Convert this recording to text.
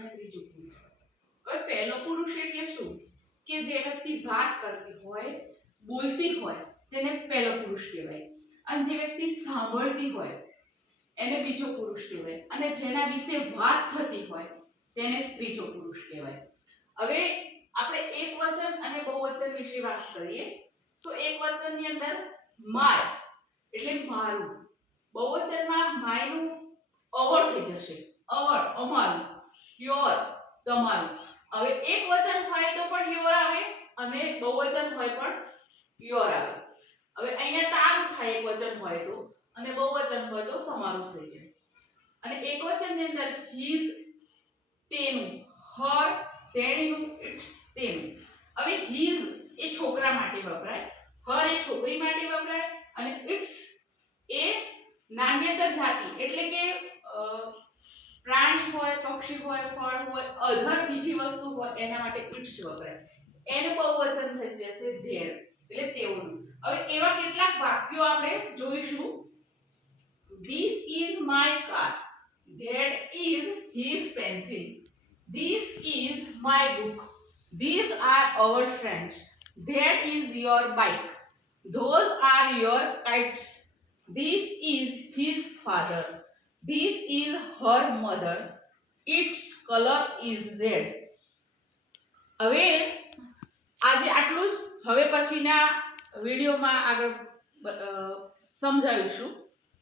અને ત્રીજું પુરુષ હવે પહેલો પુરુષ એટલે શું? કે જે વ્યક્તિ વાત કરતી હોય, બોલતી હોય, તેને પહેલો પુરુષ કહેવાય. અને જે વ્યક્તિ સાંભળતી હોય, એને બીજો પુરુષ કહેવાય. અને જેના વિશે વાત થતી હોય, તેને ત્રીજો પુરુષ કહેવાય. હવે આપણે એક વચન અને બહુવચન વિશે વાત કરીએ. તો એક વચનની અંદર માય, એટલે મારું. બહુવચનમાં માયનું અવર થઈ જશે. અવર, અમારું. યોર તમારું. હવે એક વચન હોય તો પણ યોર આવે અને બહુવચન હોય પણ યોર આવે. હવે અહીંયા તારું થાય એક વચન હોય તો અને બહુવચન હોય તો તમારું થઈ જાય. અને એક વચનની અંદર હીઝ તેનું હર તેણીનું ઇટ્સ તેનું. હવે હીઝ એ છોકરા માટે વપરાય હર એ છોકરી માટે વપરાય અને ઇટ્સ એ નાન્યતર જાતિ. એટલે કે પક્ષી હોય ફળ હોય અધર બીજી વસ્તુ હોય એના માટે ઇટ્સ વપરાય એનું બહુવચન થઈ જશે ધેર એટલે તેઓનું હવે એવા કેટલાક વાક્યો આપણે જોઈશું This is my car. That is his pencil. This is my book. These are our friends. That is your bike. Those are your kites. This is his father. This is her mother. Its colour is red હવે આજે આટલું જ. હવે પછીના વિડીયોમાં આગળ સમજાવીશું.